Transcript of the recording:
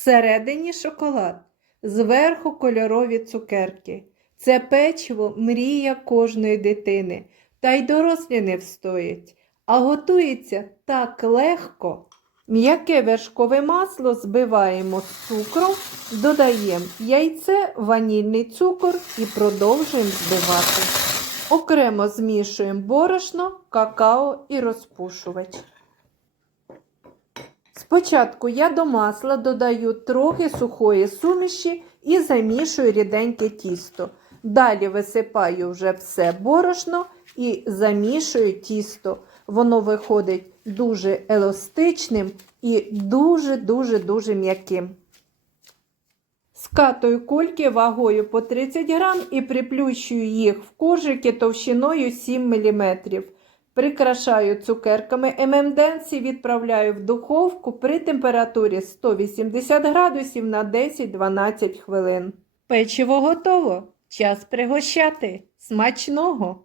Всередині шоколад, зверху кольорові цукерки. Це печиво мрія кожної дитини, та й дорослі не встоять, а готується так легко. М'яке вершкове масло збиваємо з цукром, додаємо яйце, ванільний цукор і продовжуємо збивати. Окремо змішуємо борошно, какао і розпушувач. Спочатку я до масла додаю трохи сухої суміші і замішую ріденьке тісто. Далі висипаю вже все борошно і замішую тісто. Воно виходить дуже еластичним і дуже-дуже-дуже м'яким. Скатую кульки вагою по 30 грам і приплющую їх в коржики товщиною 7 мм. Прикрашаю цукерками ММДНС і відправляю в духовку при температурі 180 градусів на 10-12 хвилин. Печиво готово. Час пригощати. Смачного!